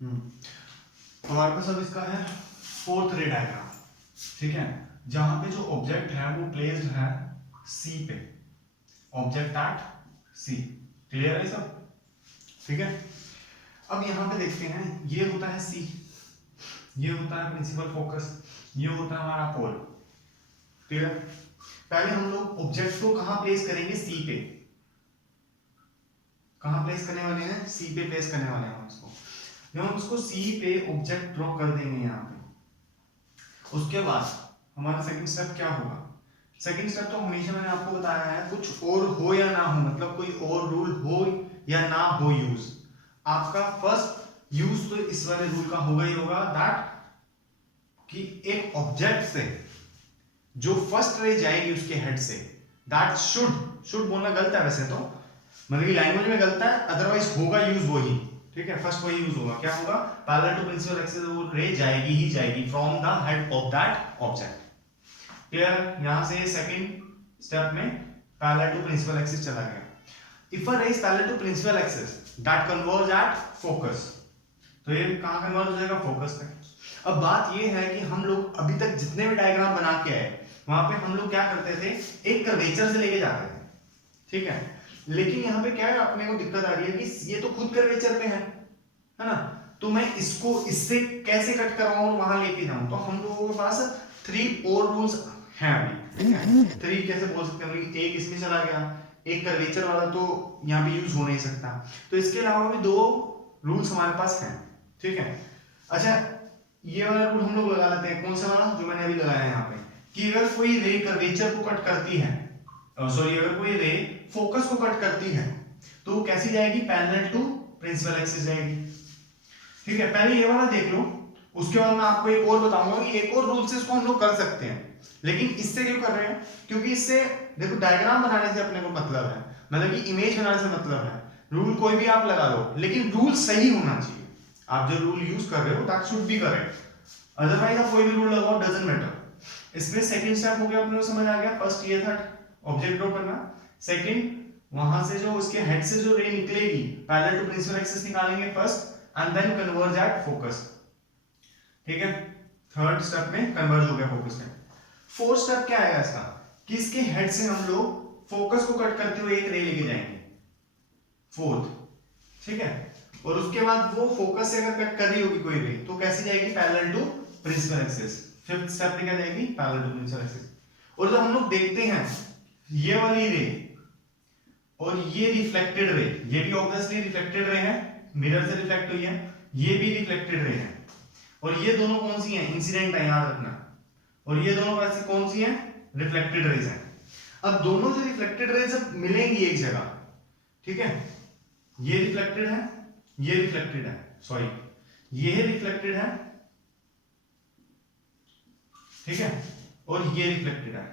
हमारे पास अब इसका है फोर्थ रे डायग्राम, ठीक है, जहां पे जो ऑब्जेक्ट है वो प्लेस्ड है सी पे, ऑब्जेक्ट एट सी। क्लियर है सब? ठीक है। अब यहां पे देखते हैं, ये होता है सी, ये होता है प्रिंसिपल फोकस, ये होता है हमारा पोल। क्लियर? पहले हम लोग ऑब्जेक्ट को कहां प्लेस करेंगे? सी पे। कहां प्लेस करने वाले हैं? सी पे प्लेस करने वाले हैं उसको। जब हम उसको सी पे ऑब्जेक्ट ड्रॉ कर देंगे यहाँ पे, उसके बाद हमारा सेकंड स्टेप क्या होगा? सेकंड स्टेप तो हमेशा मैंने आपको बताया है, कुछ और हो या ना हो, मतलब कोई और रूल हो या ना हो यूज, आपका फर्स्ट यूज तो इस वाले रूल का होगा ही होगा, दैट कि एक ऑब्जेक्ट से जो फर्स्ट रे जाएगी उसके हेड से, दैट शुड बोलना गलत है वैसे तो, मतलब कि लैंग्वेज में गलत है, अदरवाइज होगा यूज वही। ठीक है, फर्स्ट वही यूज होगा। क्या होगा? पैरेलल टू प्रिंसिपल एक्सिस वो रे जाएगी ही जाएगी from the head of that object. Clear? यहां से सेकंड स्टेप में पैरेलल टू प्रिंसिपल एक्सिस चला गया। If a ray is parallel to principal axis that converge at focus, तो ये कहां कन्वर्ज हो जाएगा? फोकस पे। अब बात ये है कि हम लोग अभी तक जितने भी डायग्राम बना के आए, वहां पे हम लोग क्या करते थे? एक कर्वेचर से लेके जाते थे, ठीक है, लेकिन यहाँ पे क्या है, अपने को दिक्कत आ रही है कि ये तो खुद कर्वेचर पे है ना, तो मैं इसको इससे कैसे कट करवाऊं और वहां लेके जाऊं? तो हम लोगों के पास 3 और रूल्स हैं अभी। 3 कैसे बोल सकते हैं? एक इसमें चला गया, एक कर्वेचर वाला तो यहाँ पे यूज हो नहीं सकता, तो इसके अलावा भी 2 रूल्स हमारे पास हैं। ठीक है, अच्छा ये वाला रूल हम लोग लगा लेते हैं। कौन सा वाला? जो मैंने अभी लगाया है यहाँ पे, कि अगर कोई रे कर्वेचर को कट करती है, सॉरी अगर कोई रे फोकस को कट करती है, तो वो कैसी जाएगी? पैरेलल टू प्रिंसिपल एक्सिस जाएगी। ठीक है, पहले ये वाला देख लो, उसके बाद मैं आपको एक और बताऊंगा कि एक और रूल से इसको हम लोग कर सकते हैं। लेकिन इससे क्यों कर रहे हैं? क्योंकि इससे देखो, डायग्राम बनाने से अपने को मतलब है, मतलब कि इमेज बनाने से मतलब है। रूल कोई भी आप लगा लो, लेकिन रूल सही होना चाहिए। आप जो रूल यूज कर रहे हो that should be correct, otherwise आप कोई भी रूल लगाओ, डजंट मैटर। इसमें सेकंड स्टेप हो गया, अपने को समझ आ गया। फर्स्ट ये था ऑब्जेक्ट ड्रॉ करना, सेकंड वहां से जो उसके हेड से जो रे निकलेगी पैरेलल टू प्रिंसिपल एक्सिस निकालेंगे first, and then converge at focus. ठीक है, थर्ड स्टेप में कन्वर्ज हो गया फोकस में। फोर्थ स्टेप क्या आएगा इसका? कि इसके हेड से हम लोग फोकस को कट करते हुए एक रे लेके जाएंगे, फोर्थ। ठीक है, और उसके बाद वो फोकस से अगर कट कर रही होगी कोई रे, तो कैसे जाएगी? Parallel to principal axis. Fifth step में क्या जाएगी? Parallel to principal axis. और जब हम लोग देखते हैं ये वाली रे और ये रिफ्लेक्टेड रे, ये भी ऑब्वियसली रिफ्लेक्टेड रे है, मिरर से रिफ्लेक्ट हुई है, ये भी रिफ्लेक्टेड रे है, और ये दोनों कौन सी हैं? इंसिडेंट है, याद रखना। और ये दोनों वैसे कौन सी हैं? रिफ्लेक्टेड रेज हैं। अब दोनों जो रिफ्लेक्टेड रेज जब मिलेंगी एक जगह, ठीक है, ये रिफ्लेक्टेड है, ये रिफ्लेक्टेड है, सॉरी ये रिफ्लेक्टेड है, ठीक है, और ये रिफ्लेक्टेड है,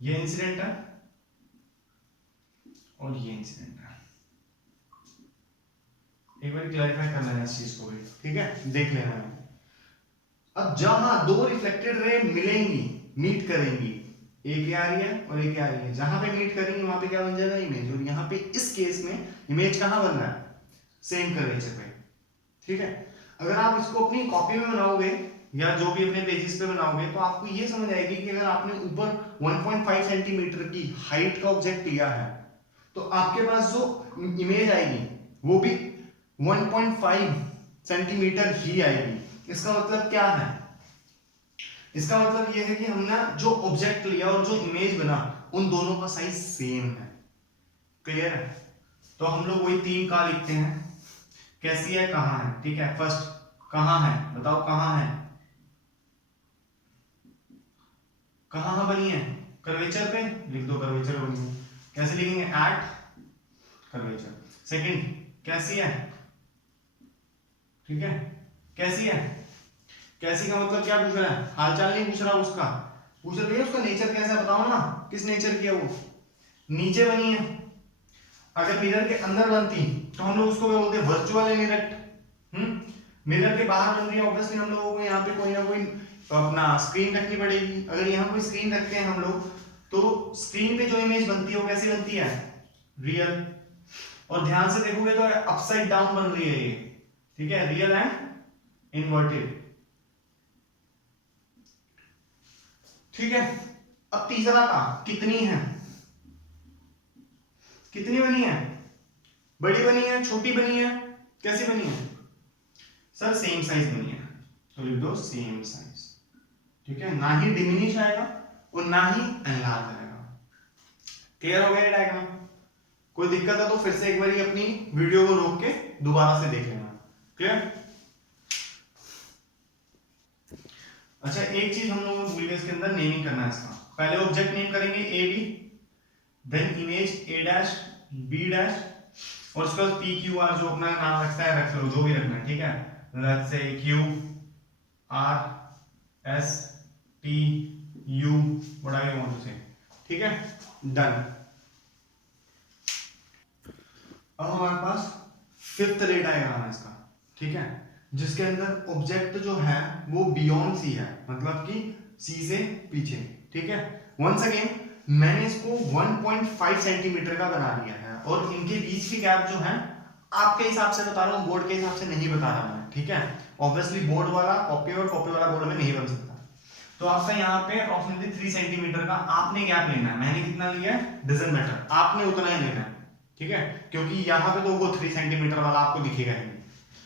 ये इंसिडेंट है और ये इंसिडेंट है। एक बार क्लैरिफाई कर लेना इस चीज को भी, ठीक है, देख लेना है। अब जहां 2 रिफ्लेक्टेड रे मिलेंगी, मीट करेंगी, एक आ रही है और एक आ रही है, जहां पे मीट करेंगी वहां पे क्या बन जाएगा? इमेज। और यहां पे इस केस में इमेज कहां बन रहा है? सेम कर्वेचर पे। ठीक है, अगर आप इसको अपनी कॉपी में बनाओगे या जो भी अपने पेजेस पे बनाओगे, तो आपको ये समझ आएगी कि अगर आपने ऊपर 1.5 सेंटीमीटर की हाइट का ऑब्जेक्ट लिया है, तो आपके पास जो इमेज आएगी वो भी 1.5 सेंटीमीटर ही आएगी। इसका मतलब क्या है? इसका मतलब यह है कि हमने जो ऑब्जेक्ट लिया और जो इमेज बना, उन दोनों का साइज सेम है। क्लियर है? तो हम लोग वही 3 का लिखते हैं, कैसी है, कहां है। ठीक है, फर्स्ट कहां है, बताओ कहां है? कहां बनी है? कर्वेचर पे, लिख दो कर्वेचर बनी है। कैसे लिखेंगे? Eight curvature. सेकंड कैसी है? ठीक है, कैसी है? कैसी का मतलब क्या पूछ रहा है? हालचाल नहीं पूछ रहा उसका, पूछ रहा है उसका नेचर कैसा है, बताओ ना, किस नेचर की है वो? नीचे बनी है। अगर मिरर के अंदर बनती तो हम लोग उसको क्या बोलते हैं? Virtual erect. मिरर के बाहर बन रही है, ऑब्वियसली हम लोगों को यहाँ पे कोई ना कोई अपना स्क्रीन रखनी पड़ेगी। अगर यहाँ कोई स्क्रीन रखते हैं हम लोग, तो स्क्रीन पे जो इमेज बनती है वो कैसी बनती है? रियल। और ध्यान से देखोगे तो अपसाइड डाउन बन रही है ये, ठीक है, रियल एंड इन्वर्टेड, ठीक है। अब तीसरा का कितनी है, कितनी बनी है, बड़ी बनी है, छोटी बनी है, कैसी बनी है सर, सेम साइज बनी है, तो लिख दो सेम साइज, ठीक है, ना ही डिमिनिश आएगा और ना ही एनलार्ज आएगा। क्लियर हो गया ये डायग्राम? कोई दिक्कत है तो फिर से एक बार अपनी वीडियो को रोक के दोबारा से देख लेना। क्लियर? अच्छा, एक चीज हम लोगों को भूल गए इसके अंदर, नेमिंग करना है इसका। पहले ऑब्जेक्ट नेम करेंगे A B, then image A dash B dash, और उसके बाद पी क्यू आर, जो अपना नाम रखता है रख लो, जो भी रखना है, ठीक है। Let's say Q R S T U whatever you want to say, ठीक है, डन। अब हमारे पास फिफ्थ रे डायग्राम है इसका, ठीक है, जिसके अंदर ऑब्जेक्ट जो है वो बियॉन्ड सी है, मतलब कि सी से पीछे, ठीक है। वंस अगेन मैंने इसको 1.5 सेंटीमीटर का बना दिया है, और इनके बीच की गैप जो है आपके हिसाब से बता रहा हूँ, बोर्ड के हिसाब से नहीं बता रहा मैं, ठीक है। ऑब्वियसली बोर्ड वाला कॉपी और कॉपी वाला बोर्ड में नहीं बन सकता, तो आपका यहाँ पे अप्रोक्सीमेटली 3 सेंटीमीटर का आपने गैप लेना है। मैंने कितना लिया है डजंट मैटर, आपने उतना ही लेना है, ठीक है, क्योंकि यहाँ पे तो वो 3 सेंटीमीटर वाला आपको दिखेगा ही,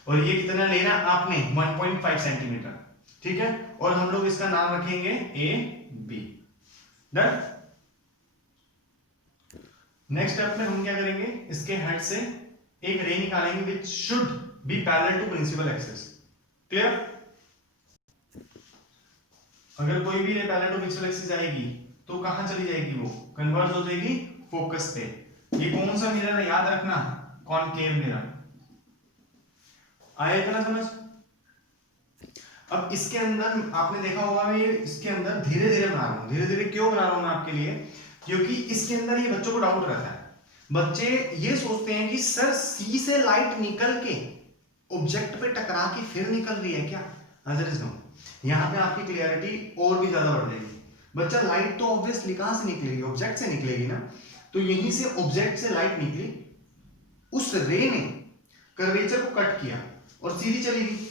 और ये कितना लेना है आपने 1.5 सेंटीमीटर, ठीक है। और हम लोग इसका नाम रखेंगे A B, done. Next step में हम क्या करेंगे, इसके हेड से एक रे निकालेंगे which should be parallel to principal axis. Clear? अगर कोई भी ray parallel to principal axis आएगी तो कहां चली जाएगी, वो कन्वर्ज हो जाएगी फोकस पे। ये कौन सा मिरर है याद रखना, कॉनकेव मिरर। आया इतना समझ? अब इसके अंदर आपने देखा होगा, मैं ये इसके अंदर धीरे धीरे बना रहा हूं। धीरे धीरे क्यों बना रहा हूं मैं आपके लिए, क्योंकि इसके अंदर ये बच्चों को डाउट रहता है। बच्चे ये सोचते हैं कि सर सी से लाइट निकल के ऑब्जेक्ट पे टकरा के फिर निकल रही है क्या। यहां पे आपकी क्लियरिटी और भी ज्यादा बढ़ जाएगी। बच्चा लाइट तो ऑब्वियसली कहां से निकलेगी, ऑब्जेक्ट से निकलेगी ना, तो यहीं से ऑब्जेक्ट से लाइट निकली, उस रे ने कर्वेचर को कट किया और सीधी चली गई,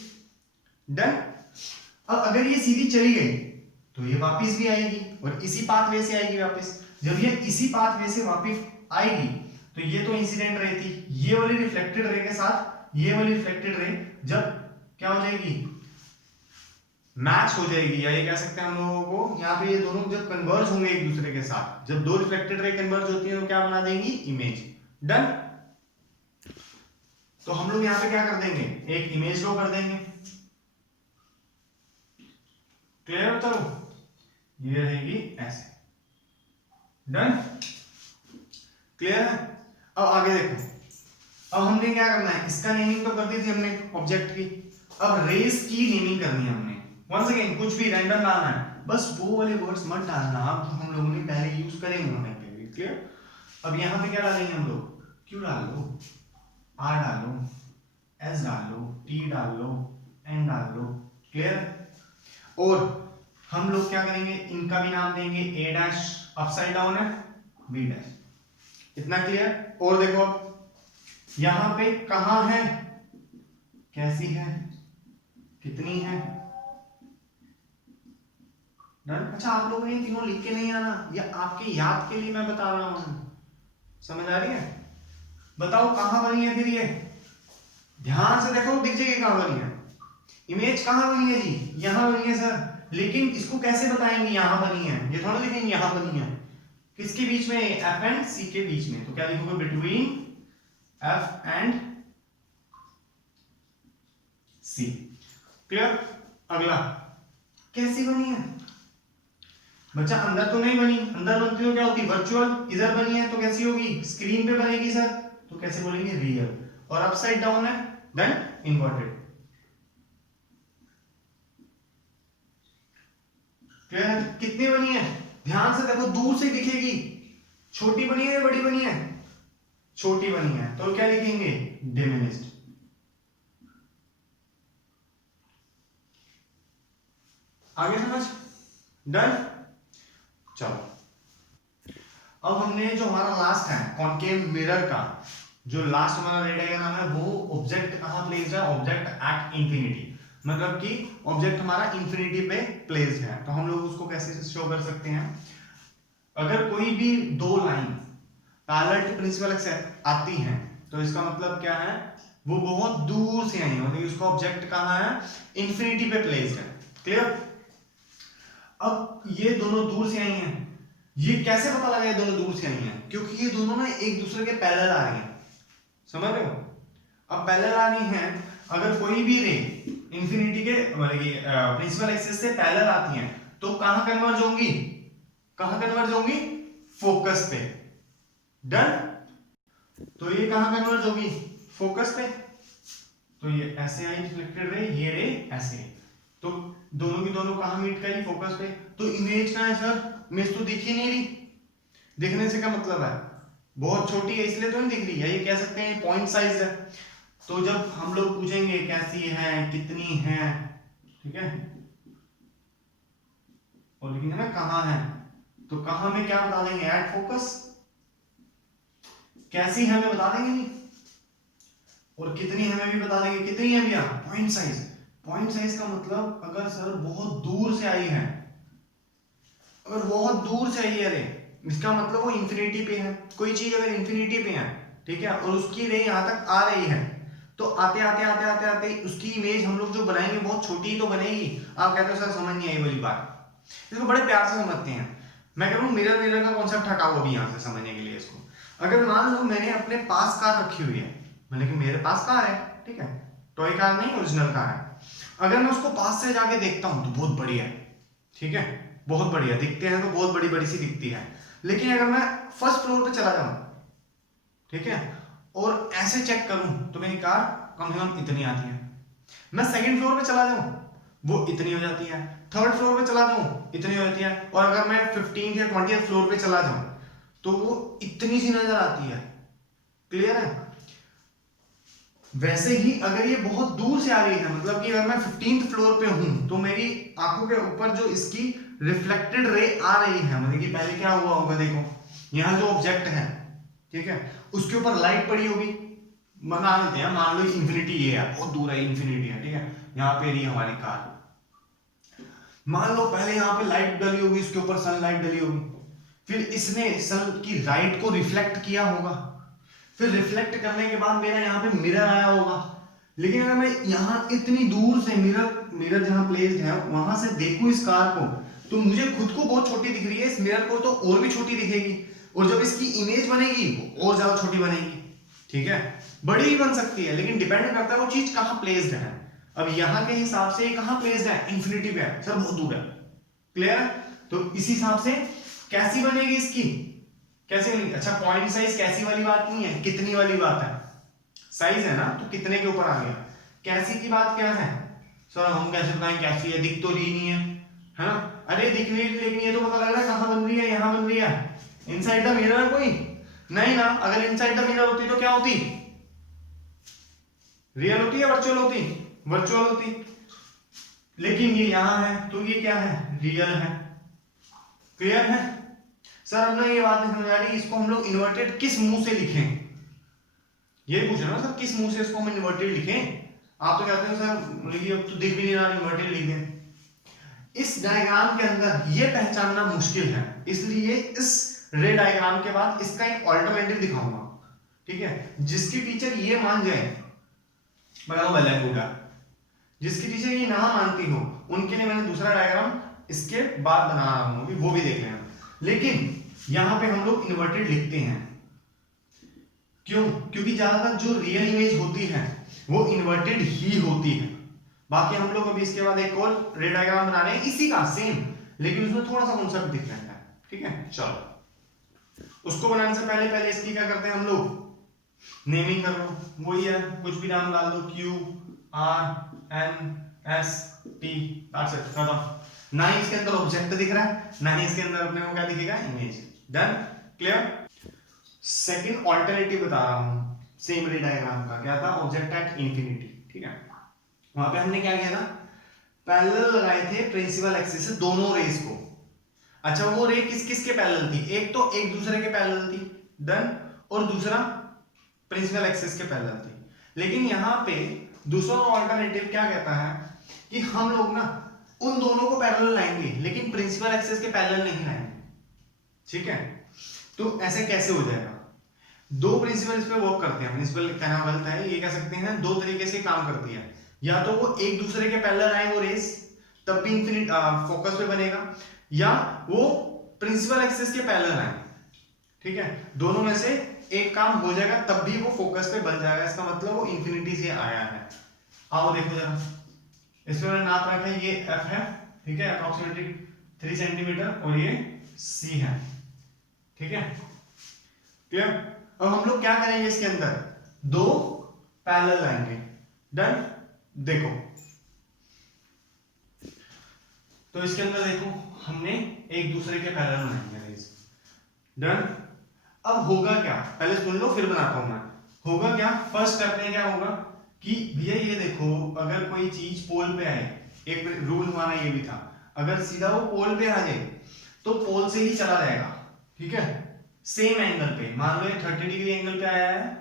डन। अब अगर ये सीधी चली गई तो ये वापस भी आएगी और इसी पाथवे से आएगी वापस। जब ये इसी पाथवे से वापस आएगी तो ये तो इंसिडेंट रे थी, ये वाली रिफ्लेक्टेड रे के साथ ये वाली रिफ्लेक्टेड रे जब क्या हो जाएगी, मैच हो जाएगी, या ये कह सकते हैं हम लोगों को यहाँ पे ये दोनों जब कन्वर्ज होंगे एक दूसरे के साथ, जब दो रिफ्लेक्टेड रे कन्वर्ज होती है तो क्या बना देंगी, इमेज, डन। तो हम लोग यहाँ पे क्या कर देंगे, एक इमेज ड्रॉ कर देंगे। क्लियर होता हो, ये रहेगी ऐसे, डन। क्लियर है? अब आगे देखो, अब हमने क्या करना है, इसका नेमिंग तो कर दी थी हमने ऑब्जेक्ट की, अब रेस की नेमिंग करनी है हमने। वंस अगेन कुछ भी रैंडम डालना है, बस वो वाले वर्ड्स मत डालना, अब हम लोगों ने पहले यूज करे उन्होंने पहले। क्लियर? अब यहाँ पे क्या डालेंगे हम लोग, क्यू डाल लो, आर डाल लो, एस डाल लो, टी डाल लो, एन डाल लो। क्लियर? और हम लोग क्या करेंगे, इनका भी नाम देंगे, ए डैश अपसाइड डाउन है, बी डैश। इतना क्लियर? और देखो यहां पे कहां है, कैसी है, कितनी है, डन। अच्छा, आप लोगों ने तीनों लिख के नहीं आना, या आपके याद के लिए मैं बता रहा हूं, समझ आ रही है? बताओ कहां बनी है फिर ये, ध्यान से देखो, दिख जाएगी कहां बनी है। इमेज कहां बनी है जी, यहां बनी है सर, लेकिन इसको कैसे बताएंगे यहां बनी है, ये थोड़ा लिखेंगे यहां बनी है। किसके बीच में, एफ एंड सी के बीच में, तो क्या लिखोगे, between F and C. Clear? अगला, कैसी बनी है बच्चा, अंदर तो नहीं बनी, अंदर बनती तो क्या होती, वर्चुअल, इधर बनी है तो कैसी होगी, स्क्रीन पे बनेगी सर, तो कैसे बोलेंगे, रियल। और अपसाइड डाउन है, देन इन्वर्टेड। क्लियर? कितनी बनी है, ध्यान से देखो, दूर से दिखेगी, छोटी बनी है या बड़ी बनी है, छोटी बनी है, तो क्या लिखेंगे, डिमिनिश्ड। आगे समझ, डन। चलो, अब हमने जो हमारा लास्ट है कॉनकेव मिरर का, जो लास्ट हमारा रे डायग्राम है वो ऑब्जेक्ट कहाँ प्लेस्ड है, ऑब्जेक्ट एट इंफिनिटी, मतलब कि ऑब्जेक्ट हमारा इंफिनिटी पे प्लेस्ड है। तो हम लोग उसको कैसे शो कर सकते हैं, अगर कोई भी दो line parallel to principal axis आती हैं तो इसका मतलब क्या है, वो बहुत दूर से आई है, मतलब उसका ऑब्जेक्ट कहाँ है, इंफिनिटी पे प्लेस्ड है। क्लियर। अब ये दोनों दूर से आई हैं, ये कैसे पता लगा ये दोनों दूर से आई हैं, क्योंकि ये दोनों ना एक दूसरे के पैरेलल आ रही हैं, समझ रहे हो। अब पैरेलल आ रही हैं, अगर कोई भी रे इंफिनिटी के मतलब कि प्रिंसिपल एक्सिस से पैरेलल आती हैं तो कहां कन्वर्ज होंगी, कहां कन्वर्ज होंगी, फोकस पे। डन। तो ये कहां कन्वर्ज होगी, फोकस पे। तो ये ऐसे आई रिफ्लेक्टेड रे, ये रे ऐसे, तो दोनों की दोनों कहां मीट करी, फोकस पे। तो इमेज कहां है सर, इमेज तो दिख ही नहीं रही। दिखने से क्या मतलब है, बहुत छोटी है इसलिए तो नहीं दिख रही है, ये कह सकते हैं पॉइंट साइज है। तो जब हम लोग पूछेंगे कैसी है, कितनी है, ठीक है, और लिखेंगे ना कहां है, तो कहां में क्या बता देंगे, एट फोकस। कैसी है हमें बता देंगे नहीं, और कितनी हमें भी बता देंगे, कितनी है भैया, पॉइंट साइज। पॉइंट साइज का मतलब अगर सर बहुत दूर से आई है, अगर बहुत दूर से आई है रे, इसका मतलब वो इंफिनिटी पे है। कोई चीज अगर इंफिनिटी पे है, ठीक है, और उसकी रे यहां तक आ रही है, तो आते आते आते आते आते उसकी इमेज हम लोग जो बनाएंगे बहुत छोटी तो बनेगी। आप कहते हो सर समझ नहीं आई वाली बात, इसको बड़े प्यार से समझते हैं। मैं कह रहा हूँ मिरर मिरर का कॉन्सेप्ट हटाओ अभी यहाँ से समझने के लिए इसको। अगर मान लो मैंने अपने पास कार रखी हुई है, मतलब कि मेरे पास कार है, ठीक है, टॉय कार नहीं, ओरिजिनल कार है। अगर मैं उसको पास से जाके देखता हूँ तो बहुत बढ़िया है, ठीक है, बहुत बढ़िया दिखते हैं, तो बहुत बड़ी बड़ी सी दिखती है। लेकिन अगर मैं फर्स्ट फ्लोर पे चला जाऊं, ठीक है, और ऐसे चेक करूं तो मेरी कार कम से कम इतनी आती है। मैं सेकंड फ्लोर पे चला जाऊं वो इतनी हो जाती है, थर्ड फ्लोर पे चला जाऊं इतनी हो जाती है, और अगर मैं 15 या 20 फ्लोर पे चला जाऊं तो वो इतनी सी नजर आती है। क्लियर है। वैसे ही अगर ये बहुत दूर से आ रही है, मतलब कि अगर मैं 15th फ्लोर पे हूं तो मेरी आंखों के ऊपर जो इसकी रिफ्लेक्टेड रे आ रही है, मतलब कि पहले क्या हुआ होगा, देखो यहां जो ऑब्जेक्ट है, ठीक है, उसके ऊपर लाइट पड़ी होगी। बना लेते हैं, मान लो इंफिनिटी ये है, बहुत दूर है इंफिनिटी है, ठीक है, यहाँ पे रही हमारी कार। मान लो पहले यहाँ पे लाइट डली होगी, इसके ऊपर सनलाइट डली होगी, फिर इसने सन की लाइट को रिफ्लेक्ट किया होगा, फिर रिफ्लेक्ट करने के बाद मेरा यहाँ पे मिरर आया होगा। लेकिन अगर मैं यहाँ इतनी दूर से मिरर जहां प्लेस्ड है वहां से देखूं इस कार को, तो मुझे खुद को बहुत छोटी दिख रही है, इस मिरर को तो और भी छोटी दिखेगी, और जब इसकी इमेज बनेगी वो और ज्यादा छोटी बनेगी, ठीक है, बड़ी भी बन सकती है, लेकिन डिपेंड करता है वो चीज कहाँ प्लेस्ड है। अब यहाँ के हिसाब से कहाँ प्लेस्ड है, इंफिनिटी पे है, सर बहुत दूर है। क्लियर। तो इस हिसाब से कैसी बनेगी इसकी, कैसे बनेगी, अच्छा पॉइंट साइज कैसी वाली बात नहीं है, कितनी वाली बात है, साइज है ना, तो कितने के ऊपर आ गया। कैसी की बात क्या है, सर हम कैसे बताएं कैसी है, दिख तो रही नहीं है ना, अरे दिख नहीं रही, लेकिन ये तो पता लग रहा है कहां बन रही है, यहां बन रही है, इनसाइड द मिरर कोई नहीं ना। अगर इनसाइड द मिरर होती तो क्या होती, रियल होती है वर्चुअल होती, वर्चुअल होती, लेकिन ये यहां है तो ये क्या है, रियल है। क्लियर है। सर अब ना ये बात नहीं समझ आ रही, इसको हम लोग इन्वर्टेड किस मुंह से लिखें, ये पूछ रहे हो ना सर, किस मुंह से इसको हम इन्वर्टेड लिखें। आप तो कहते हो सर ये अब तो दिख भी नहीं रहा, इन्वर्टेड लिख दें। इस डायग्राम के अंदर ये पहचानना मुश्किल है, इसलिए इस रे डायग्राम के बाद इसका एक ऑल्टरनेटिव दिखाऊंगा, ठीक है, जिसकी टीचर ये मान जाए, बताओ वेल एंड गुड है, जिसकी टीचर ये ना मानती हो उनके लिए मैंने दूसरा डायग्राम इसके बाद बना रहा हूं, वो भी देख लेना। लेकिन यहां पे हम लोग इन्वर्टेड लिखते हैं, क्यों, क्योंकि ज्यादातर जो रियल इमेज होती है वो इन्वर्टेड ही होती है। बाकी हम लोग अभी इसके बाद एक और रे डायग्राम बना रहे हैं इसी का सेम, लेकिन उसमें थोड़ा सा कॉन्सेप्ट डिफरेंट है, ठीक है। चलो उसको बनाने से पहले पहले इसकी क्या करते हैं हम लोग, नेमिंग कर लो, वही है, कुछ भी नाम डाल दो, Q R N S T, खत्म। ना ही इसके अंदर ऑब्जेक्ट दिख रहा है, ना ही इसके अंदर अपने को क्या दिखेगा, image. Done. Clear. Second alternative बता रहा हूं सेम रे डायग्राम का, क्या था, ऑब्जेक्ट एट इंफिनिटी, ठीक है। वहां पे हमने क्या किया था, पैरेलल लगाए थे प्रिंसिपल एक्सिस से दोनों रेस को। अच्छा वो रे किस किस के पैरेलल थी, एक तो एक दूसरे के पैरेलल थी, डन, और दूसरा प्रिंसिपल एक्सिस के पैरेलल थी। लेकिन यहाँ पे दूसरा ऑल्टरनेटिव क्या कहता है कि हम लोग ना उन दोनों को पैरेलल लाएंगे लेकिन प्रिंसिपल एक्सिस के पैरेलल नहीं लाएंगे। ठीक है, तो ऐसे कैसे हो जाएगा? दो प्रिंसिपल इस पे वर्क करते हैं, प्रिंसिपल कहना गलत है, ये कह सकते हैं दो तरीके से काम करती है। या तो वो एक दूसरे के पैरेलल आए वो रेस, तब भी इंफिनिट फोकस पे बनेगा, या वो प्रिंसिपल एक्सिस के पैरेलल आए। ठीक है, दोनों में से एक काम हो जाएगा तब भी वो फोकस पे बन जाएगा, इसका मतलब वो इंफिनिटी से आया है। आओ देखो जरा, इसमें मैंने नाप रखा है, ये एफ है, ठीक है, अप्रोक्सीमेटली 3 सेंटीमीटर, और ये सी है। ठीक है, क्लियर? अब हम लोग क्या करेंगे, इसके अंदर दो पैरेलल लाएंगे। डन? देखो तो इसके अंदर देखो हमने एक दूसरे के पैरेलल बनाएंगे रेज। डन? अब होगा क्या, पहले सुन लो फिर बनाता हूं मैं। होगा क्या, फर्स्ट स्टेप में क्या होगा कि भैया ये देखो, अगर कोई चीज पोल पे आए, एक रूल हमारा ये भी था, अगर सीधा वो पोल पे आ जाए तो पोल से ही चला जाएगा। ठीक है, सेम एंगल पे, मान लो 30 डिग्री एंगल पे आया है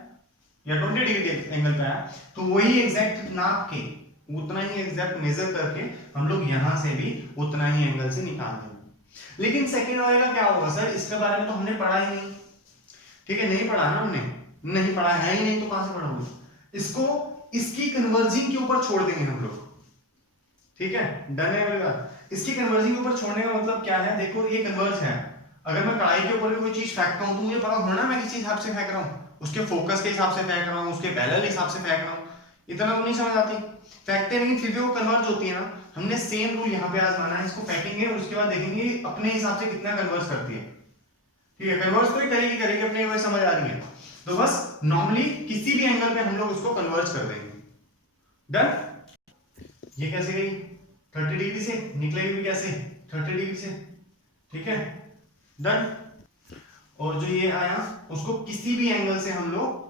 या 20 डिग्री एंगल पे आया, तो वही एग्जैक्ट नाप के, उतना ही एग्जैक्ट मेजर करके हम लोग यहां से भी उतना ही एंगल से निकाल देंगे। लेकिन सेकंड वाले का क्या होगा सर, इसके बारे में तो हमने पढ़ा ही नहीं। ठीक है, नहीं पढ़ा ना हमने, नहीं पढ़ा है ही नहीं, तो कहां से पढ़ोगे इसको? इसकी कन्वर्जिंग के ऊपर छोड़ देंगे हम लोग। ठीक है, डन है मेरी बात? इसकी कन्वर्जिंग के ऊपर छोड़ने का मतलब क्या है, देखो ये कन्वर्ज है। अगर मैं कढ़ाई के ऊपर भी कोई चीज फेंकता हूं तो मुझे पता होना मैं किस हिसाब से फेंक रहा हूं, उसके फोकस के हिसाब से फेंक रहा हूं, उसके पैरेलल हिसाब से फेंक रहा हूं। इतना तो नहीं समझ आती, फेंकते लेकिन फिर भी वो कन्वर्ज होती है ना। हमने सेम रूल यहाँ पे आजमाना है, इसको फेंकेंगे और उसके बाद देखेंगे अपने हिसाब से कितना कन्वर्ज करती है। ठीक है, कन्वर्ज तो ही करेगी अपने वही समझ आ रही है, तो बस नॉर्मली किसी भी एंगल पे हम लोग उसको कन्वर्ज कर देंगे। डन? ये कैसे गई, 30 डिग्री से निकलेगी भी कैसे, 30 डिग्री से। ठीक है, डन? और जो ये आया उसको किसी भी एंगल से हम लोग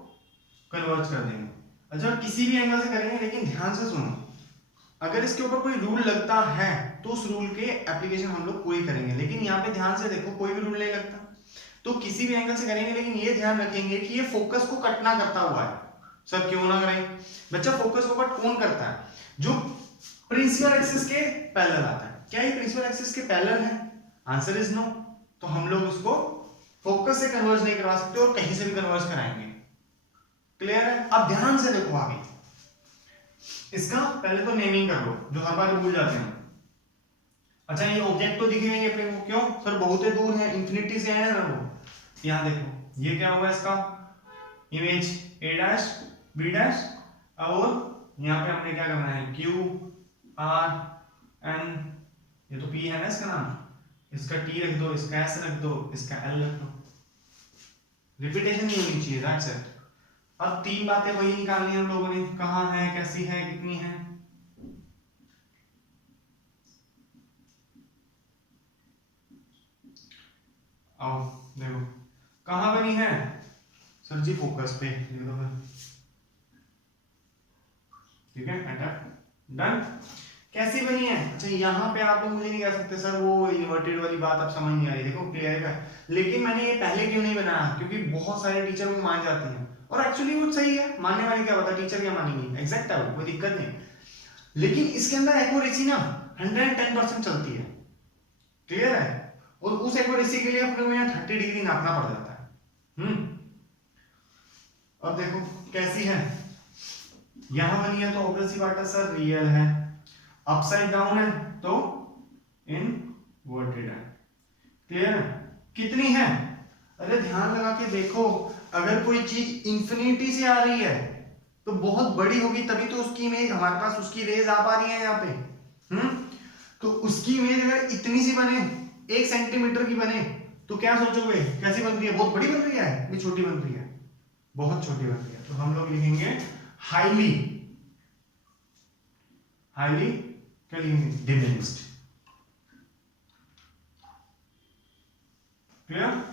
कन्वर्ज कर देंगे। अच्छा, किसी भी एंगल से करेंगे, लेकिन ध्यान से सुनो, अगर इसके ऊपर कोई रूल लगता है तो उस रूल के एप्लीकेशन हम लोग पूरी करेंगे, लेकिन यहाँ पे ध्यान से देखो कोई भी रूल नहीं लगता, तो किसी भी एंगल से करेंगे, लेकिन ये ध्यान रखेंगे कि ये फोकस को कट ना करता हुआ है। सर क्यों ना करें बच्चा, फोकस को कट कौन करता है, जो प्रिंसिपल एक्सिस के पैरेलल आता है। क्या ये प्रिंसिपल एक्सिस के पैरेलल है? Answer is no. तो हम लोग उसको फोकस से कन्वर्ज नहीं करवा सकते और कहीं से भी कन्वर्ज कराएंगे। क्लियर है? अब ध्यान से देखो आगे, इसका पहले तो नेमिंग कर लो, जो हर बार भूल जाते हैं। अच्छा, ये ऑब्जेक्ट तो दिखेंगे अपने को, क्यों सर, बहुत दूर है, इंफिनिटी से है ना वो। यहां देखो ये क्या होगा, इसका image a dash b dash, और यहाँ पे हमने क्या करना है, q r n, ये तो p है ना इसका नाम, इसका t रख दो, इसका s रख दो, इसका l रख दो, रिपीटेशन नहीं होनी चाहिए, दैट्स इट। अब तीन बातें वही निकालनी है हम लोगों ने, कहाँ है, कैसी है, कितनी है। आओ देखो कहाँ बनी है सर जी, फोकस पे लिख दो फिर। ठीक है, डन? कैसी बनी है? अच्छा, यहाँ पे आप लोग मुझे नहीं कह सकते सर वो इन्वर्टेड वाली बात आप समझ नहीं आ रही, देखो क्लियर है। लेकिन मैंने ये पहले क्यों नहीं बनाया, क्योंकि बहुत सारे टीचर को मान जाती हैं, और एक्चुअली वो सही है, मानने वाली क्या होता है, टीचर क्या मानेंगे, एग्जैक्ट है, कोई दिक्कत नहीं। लेकिन इसके अंदर एक्यूरेसी ना 110% चलती है। क्लियर है? और उस एक्यूरेसी के लिए अपने को यहाँ 30 डिग्री नापना पड़ जाता है। अब देखो कैसी है, यहां बनी है तो ऑब्वियस सी बात है सर रियल है, अपसाइड डाउन है तो इनवर्टेड है। क्लियर है? कितनी है? अरे ध्यान लगा के देखो, अगर कोई चीज इंफिनिटी से आ रही है तो बहुत बड़ी होगी, तभी तो उसकी इमेज हमारे पास, उसकी रेज आ पा रही है यहाँ पे। तो उसकी इमेज अगर इतनी सी बने, 1 सेंटीमीटर की बने, तो क्या सोचोगे कैसी बन रही है, बहुत बड़ी बन रही है, ये छोटी बन रही है, बहुत छोटी बन रही है। तो हम लोग लिखेंगे हाईली, हाईली क्या लिखेंगे, डिमिनिश्ड। क्लियर?